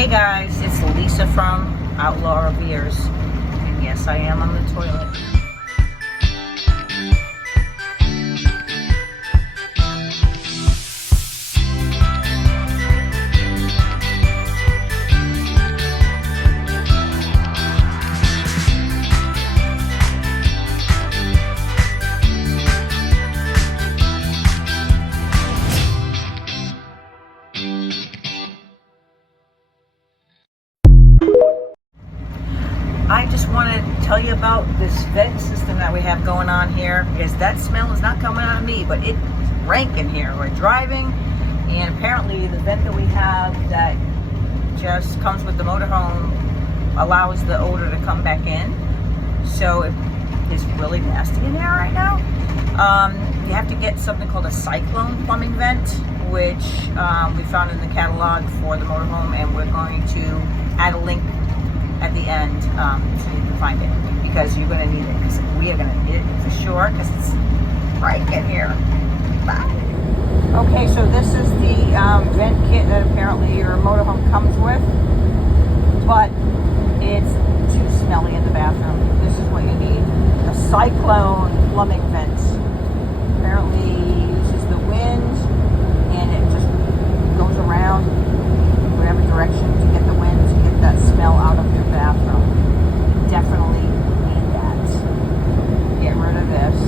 Hey guys, it's Lisa from Outlaw RVers, and yes, I am on the toilet. I just want to tell you about this vent system that we have going on here, because that smell is not coming out of me, but it's rank in here. We're driving, and apparently the vent that we have that just comes with the motorhome allows the odor to come back in. So it is really nasty in there right now. You have to get something called a cyclone plumbing vent, which we found in the catalog for the motorhome, and we're going to add a link at the end so you can find it, because you're going to need it, because we are going to need it for sure, because it's right in here. Bye. Okay, so this is the vent kit that apparently your motorhome comes with, but it's too smelly in the bathroom. This is what you need: a cyclone plumbing vent. Apparently uses the wind, and it just goes around whatever direction to get the wind to get that smell out of your bathroom. Definitely need that. Get rid of this.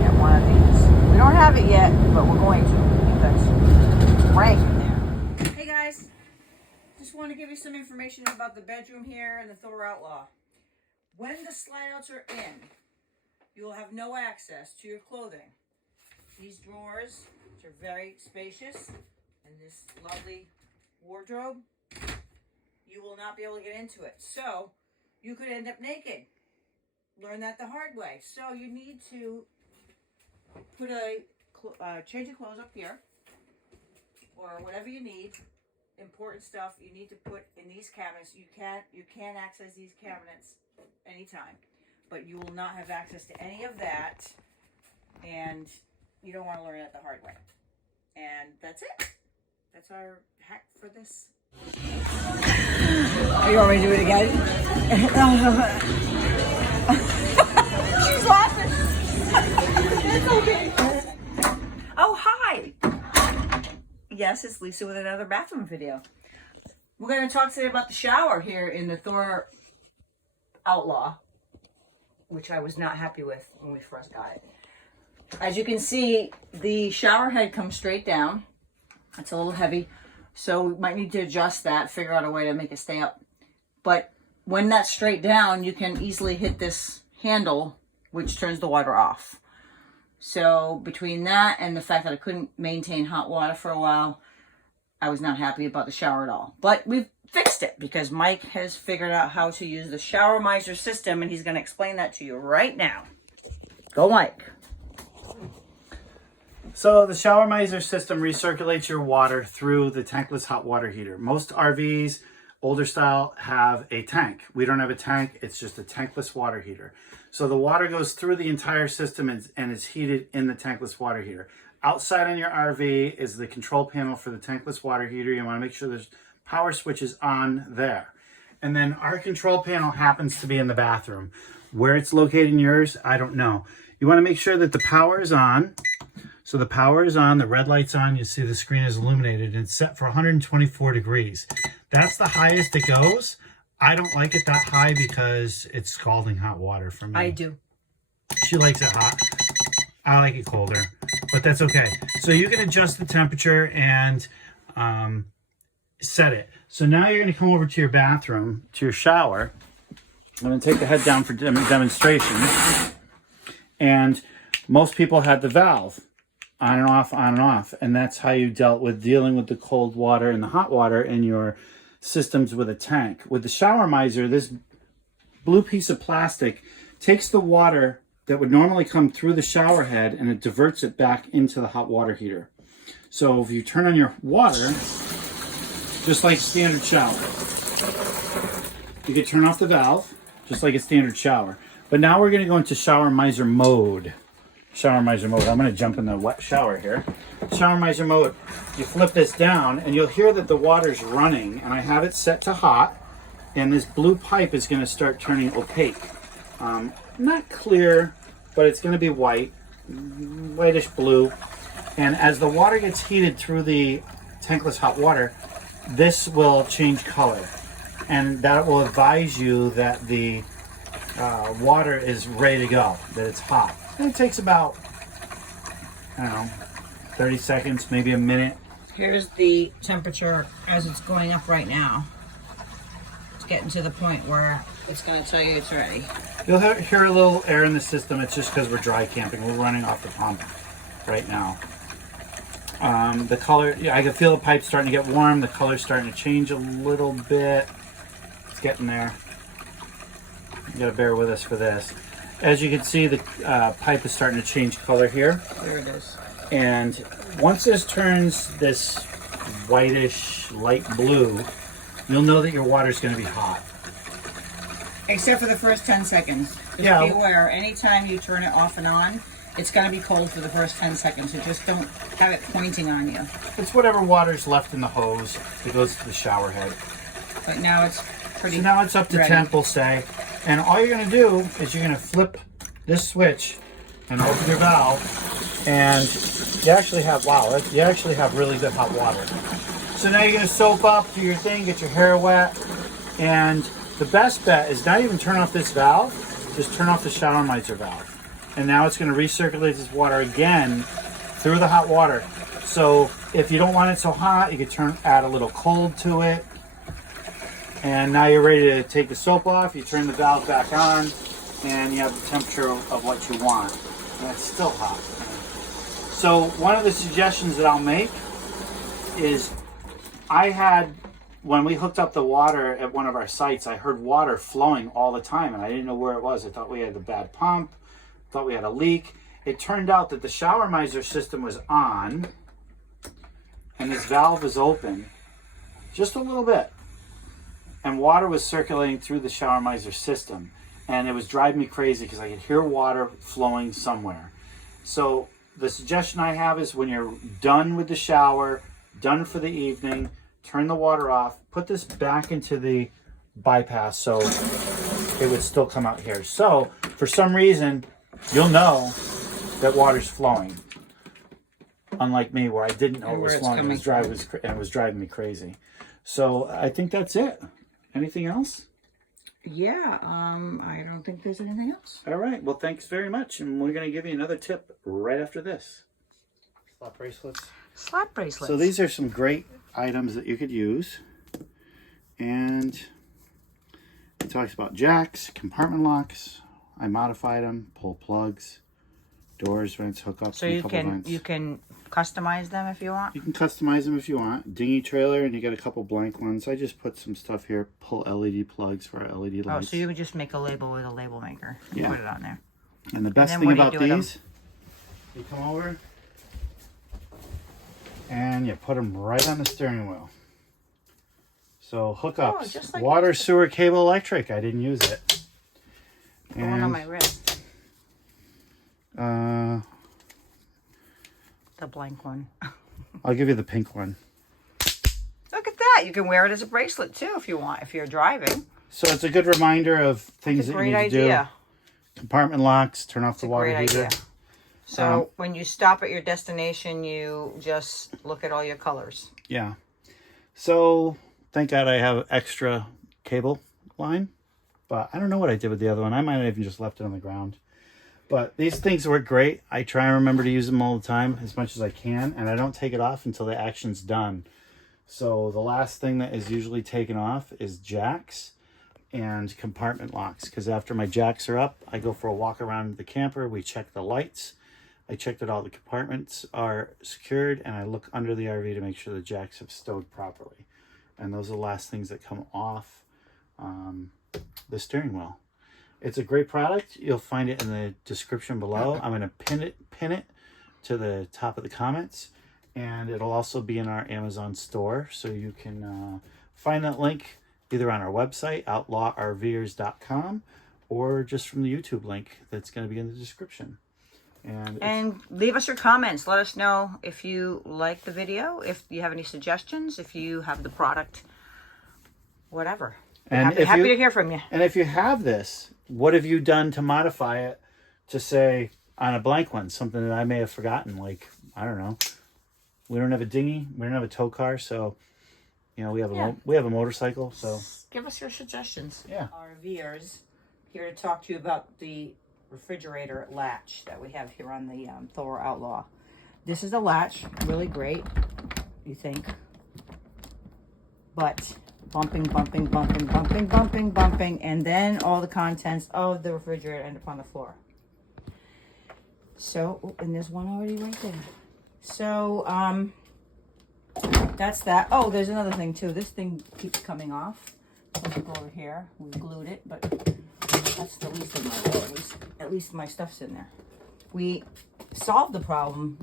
Get one of these. We don't have it yet, but we're going to, because it's right in there. Hey guys, just want to give you some information about the bedroom here in the Thor Outlaw. When the slide outs are in, you will have no access to your clothing. These drawers, which are very spacious, and this lovely wardrobe, you will not be able to get into it. So you could end up naked. Learn that the hard way. So you need to put a change of clothes up here, or whatever you need. Important stuff you need to put in these cabinets. You can access these cabinets anytime, but you will not have access to any of that, and you don't want to learn it the hard way. And that's it. That's our hack for this. You want me to do it again? She's laughing. It's okay. Oh, hi. Yes, it's Lisa with another bathroom video. We're going to talk today about the shower here in the Thor Outlaw, which I was not happy with when we first got it. As you can see, the shower head comes straight down. It's a little heavy, so we might need to adjust that, figure out a way to make it stay up. But when that's straight down, you can easily hit this handle, which turns the water off. So between that and the fact that I couldn't maintain hot water for a while, I was not happy about the shower at all. But we've fixed it, because Mike has figured out how to use the ShowerMiser system, and he's going to explain that to you right now. Go, Mike. So the ShowerMiser system recirculates your water through the tankless hot water heater. Most RVs, older style, have a tank. We don't have a tank. It's just a tankless water heater. So the water goes through the entire system and is heated in the tankless water heater. Outside on your RV is the control panel for the tankless water heater. You want to make sure there's power switches on there. And then our control panel happens to be in the bathroom. Where it's located in yours, I don't know. You want to make sure that the power is on. So the power is on, the red light's on, you see the screen is illuminated, and it's set for 124 degrees. That's the highest it goes. I don't like it that high because it's scalding hot water for me. I do. She likes it hot. I like it colder, but that's okay. So you can adjust the temperature and set it. So now you're going to come over to your bathroom, to your shower. I'm going to take the head down for demonstration. And most people had the valve. On and off, on and off. And that's how you dealing with the cold water and the hot water in your systems with a tank. With the ShowerMiser, this blue piece of plastic takes the water that would normally come through the shower head, and it diverts it back into the hot water heater. So if you turn on your water, just like standard shower, you can turn off the valve, just like a standard shower. But now we're going to go into ShowerMiser mode. ShowerMiser mode. I'm going to jump in the wet shower here. ShowerMiser mode, you flip this down and you'll hear that the water's running, and I have it set to hot, and this blue pipe is going to start turning opaque. Not clear, but it's going to be white, whitish blue. And as the water gets heated through the tankless hot water, this will change color, and that will advise you that the water is ready to go, that it's hot. And it takes about, I don't know, 30 seconds, maybe a minute. Here's the temperature as it's going up right now. It's getting to the point where it's going to tell you it's ready. You'll hear a little air in the system. It's just because we're dry camping. We're running off the pump right now. The color, yeah, I can feel the pipe starting to get warm. The color's starting to change a little bit. It's getting there. You gotta bear with us for this. As you can see, the pipe is starting to change color here. There it is. And once this turns this whitish light blue, you'll know that your water's gonna be hot. Except for the first 10 seconds. Just be aware, anytime you turn it off and on, it's going to be cold for the first 10 seconds. So just don't have it pointing on you. It's whatever water's left in the hose that goes to the shower head. But now it's pretty So now it's up to ready. temp, we'll say. And all you're going to do is you're going to flip this switch and open your valve. And you actually have, wow, you actually have really good hot water. So now you're going to soap up, do your thing, get your hair wet. And the best bet is not even turn off this valve, just turn off the ShowerMiser valve. And now it's going to recirculate this water again through the hot water. So if you don't want it so hot, you can add a little cold to it. And now you're ready to take the soap off. You turn the valve back on, and you have the temperature of what you want. And it's still hot. So one of the suggestions that I'll make is, when we hooked up the water at one of our sites, I heard water flowing all the time, and I didn't know where it was. I thought we had a bad pump. Thought we had a leak. It turned out that the ShowerMiser system was on, and this valve was open just a little bit, and water was circulating through the ShowerMiser system, and it was driving me crazy because I could hear water flowing somewhere. So the suggestion I have is, when you're done with the shower, done for the evening, turn the water off, put this back into the bypass so it would still come out here. So for some reason, you'll know that water's flowing. Unlike me, where I didn't know it was flowing, and it was driving me crazy. So I think that's it. Anything else? Yeah, I don't think there's anything else. All right. Well, thanks very much. And we're going to give you another tip right after this. Slap bracelets. Slap bracelets. So these are some great items that you could use. And it talks about jacks, compartment locks. I modified them, pull plugs, doors, vents, hookups. So you can customize them if you want? You can customize them if you want. Dinghy trailer, and you get a couple blank ones. I just put some stuff here, pull LED plugs for our LED lights. Oh, so you would just make a label with a label maker. Yeah. Put it on there. And the best thing about these, you come over and you put them right on the steering wheel. So hookups, just like water, sewer, cable, electric. I didn't use it. The one on my wrist. The blank one. I'll give you the pink one. Look at that. You can wear it as a bracelet too if you want, if you're driving. So it's a good reminder of things that you need to do. Compartment locks, turn off the water heater. So when you stop at your destination, you just look at all your colors. Yeah. So thank God I have extra cable line. But I don't know what I did with the other one. I might have even just left it on the ground. But these things work great. I try and remember to use them all the time as much as I can. And I don't take it off until the action's done. So the last thing that is usually taken off is jacks and compartment locks. Because after my jacks are up, I go for a walk around the camper. We check the lights. I check that all the compartments are secured. And I look under the RV to make sure the jacks have stowed properly. And those are the last things that come off the steering wheel. It's a great product. You'll find it in the description below. I'm going to pin it to the top of the comments, and it'll also be in our Amazon store, so you can find that link either on our website, outlawrvers.com, or just from the YouTube link that's going to be in the description. And leave us your comments. Let us know if you like the video, if you have any suggestions, if you have the product, whatever. And happy to hear from you. And if you have this, what have you done to modify it to say on a blank one, something that I may have forgotten? Like, I don't know. We don't have a dinghy. We don't have a tow car. So, you know, we have a motorcycle. So give us your suggestions. Yeah. RVers here to talk to you about the refrigerator latch that we have here on the Thor Outlaw. This is a latch, really great, you think, but bumping, and then all the contents of the refrigerator end up on the floor. So, and there's one already right there. So, that's that. Oh, there's another thing too. This thing keeps coming off. Let's go over here. We glued it, but that's the least of my worries. At least my stuff's in there. We solved the problem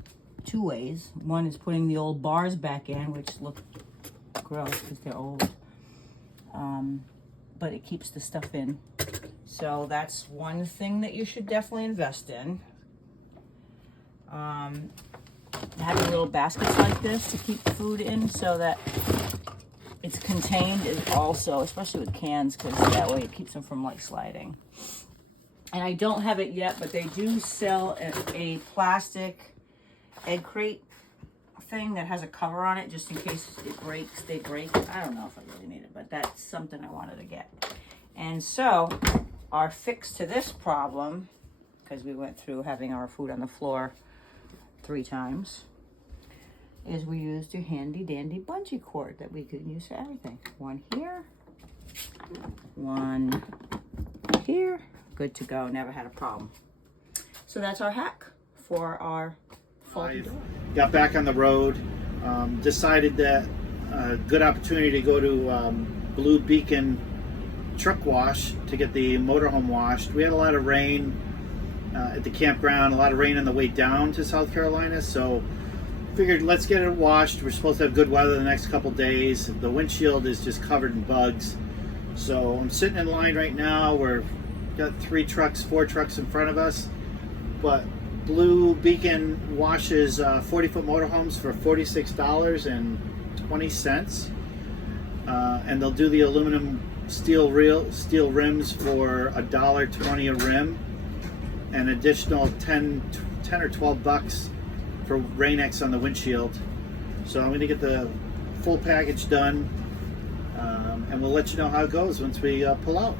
two ways. One is putting the old bars back in, which look gross because they're old. But it keeps the stuff in. So that's one thing that you should definitely invest in. Having little baskets like this to keep the food in so that it's contained is also, especially with cans, because that way it keeps them from like sliding. And I don't have it yet, but they do sell a plastic egg crate thing that has a cover on it just in case it breaks. They break. I don't know if I really need it, but that's something I wanted to get. And so our fix to this problem, because we went through having our food on the floor 3 times, is we used a handy dandy bungee cord that we could use for everything. One here, one here, good to go, never had a problem. So that's our hack for our faulty door. Got back on the road, decided that a good opportunity to go to Blue Beacon Truck Wash to get the motorhome washed. We had a lot of rain at the campground, a lot of rain on the way down to South Carolina, so figured let's get it washed. We're supposed to have good weather the next couple days. The windshield is just covered in bugs. So I'm sitting in line right now. We've got 4 trucks in front of us. But Blue Beacon washes 40-foot motorhomes for $46.20. And they'll do the aluminum steel rims for $1.20 a rim. An additional 10 or 12 bucks for Rain-X on the windshield. So I'm going to get the full package done, and we'll let you know how it goes once we pull out.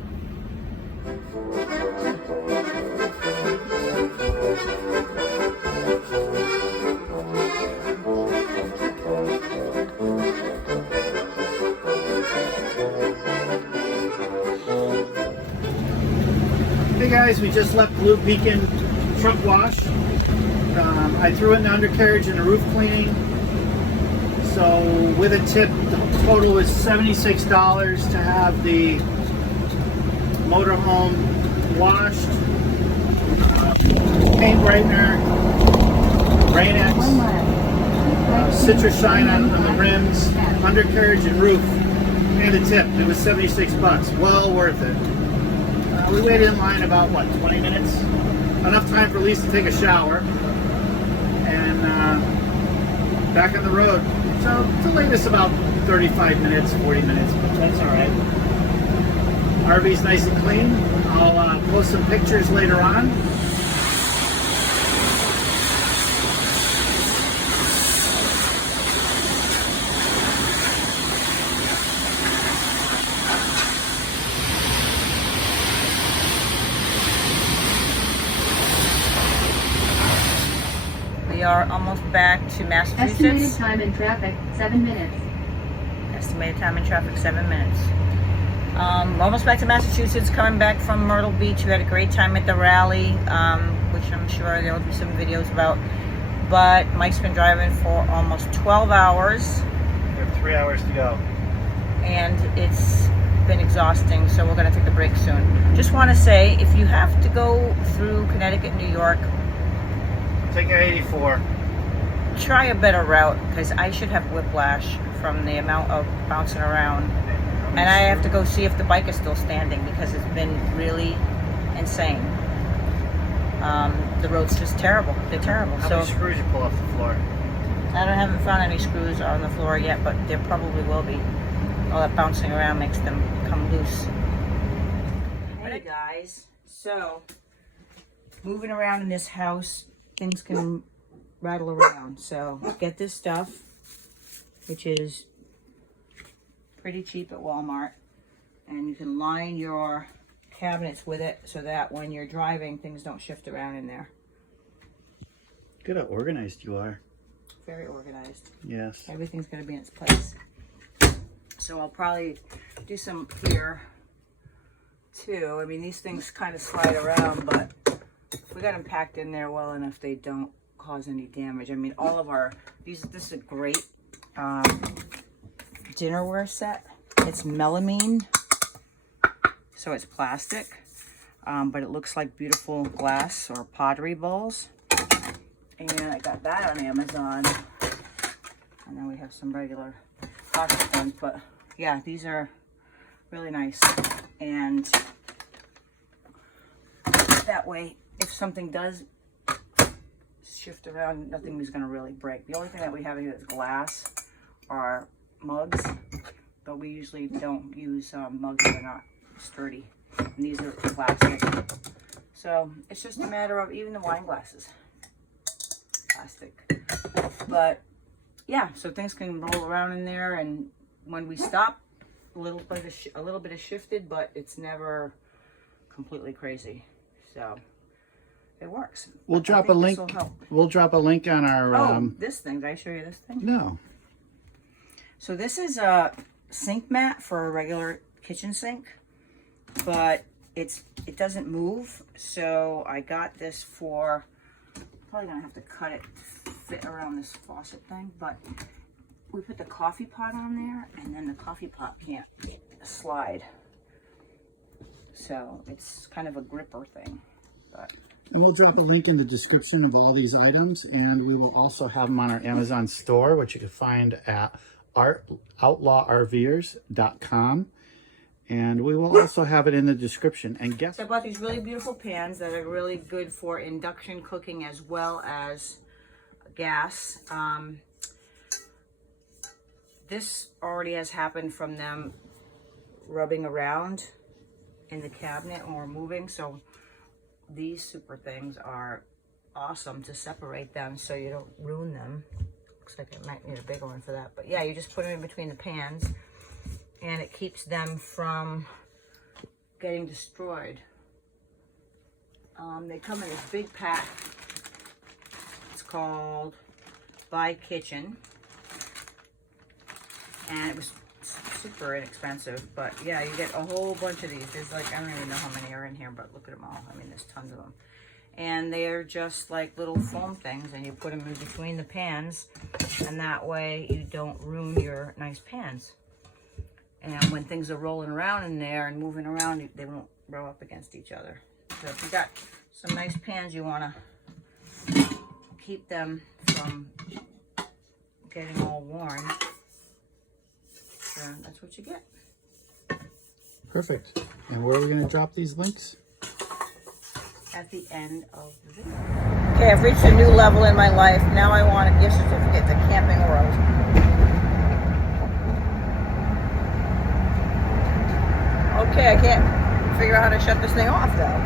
Hey guys, we just left Blue Beacon Truck Wash. I threw in the undercarriage and the roof cleaning. So with a tip, the total was $76 to have the motorhome washed. Paint brightener, Rain-X, citrus shine on the rims, undercarriage and roof, and a tip. It was 76 bucks. Well worth it. We waited in line about, 20 minutes? Enough time for Lisa to take a shower. And back on the road. So the latest about 35 minutes, 40 minutes, but that's all right. RV's nice and clean. I'll post some pictures later on. We are almost back to Massachusetts. Estimated time in traffic, 7 minutes. Estimated time in traffic, 7 minutes. We're almost back to Massachusetts, coming back from Myrtle Beach. We had a great time at the rally, which I'm sure there will be some videos about. But Mike's been driving for almost 12 hours. We have 3 hours to go. And it's been exhausting, so we're going to take a break soon. Just want to say, if you have to go through Connecticut, New York, Take a 84. try a better route, because I should have whiplash from the amount of bouncing around. And I have to go see if the bike is still standing, because it's been really insane. The road's just terrible. They're terrible. How many screws you pull off the floor? I haven't found any screws on the floor yet, but there probably will be. All that bouncing around makes them come loose. Hey guys, so moving around in this house, things can rattle around. So get this stuff, which is pretty cheap at Walmart, and you can line your cabinets with it so that when you're driving, things don't shift around in there. Good how organized you are. Very organized. Yes. Everything's going to be in its place. So I'll probably do some here too. I mean, these things kind of slide around, but we got them packed in there well enough they don't cause any damage. I mean, all of our, this is a great dinnerware set. It's melamine, so it's plastic, but it looks like beautiful glass or pottery bowls. And I got that on Amazon. And then we have some regular plastic ones, but yeah, these are really nice. And that way, if something does shift around, nothing is going to really break. The only thing that we have here that's glass are mugs, but we usually don't use mugs that are not sturdy. And these are plastic. So it's just a matter of even the wine glasses, plastic. But yeah, so things can roll around in there, and when we stop, a little bit is shifted, but it's never completely crazy. So it works. We'll drop a link. We'll drop a link on our. This thing. Did I show you this thing? No. So this is a sink mat for a regular kitchen sink, but it doesn't move. So I got this for, probably gonna have to cut it to fit around this faucet thing, but we put the coffee pot on there, and then the coffee pot can't slide. So it's kind of a gripper thing, but. And we'll drop a link in the description of all these items, and we will also have them on our Amazon store, which you can find at outlawrvers.com. And we will also have it in the description. And guess I bought these really beautiful pans that are really good for induction cooking as well as gas. This already has happened from them rubbing around in the cabinet when we're moving, so these super things are awesome to separate them so you don't ruin them. Looks like it might need a bigger one for that, but yeah, you just put them in between the pans and it keeps them from getting destroyed. They come in this big pack. It's called By Kitchen, and it was super inexpensive, but yeah, you get a whole bunch of these. There's like, I don't even know how many are in here, but look at them all. I mean, there's tons of them. And they're just like little foam things, and you put them in between the pans, and that way you don't ruin your nice pans. And when things are rolling around in there and moving around, they won't roll up against each other. So if you got some nice pans, you want to keep them from getting all worn. So that's what you get. Perfect. And where are we going to drop these links? At the end of the video. Okay, I've reached a new level in my life. Now I want a gift certificate to Camping World. Okay, I can't figure out how to shut this thing off though.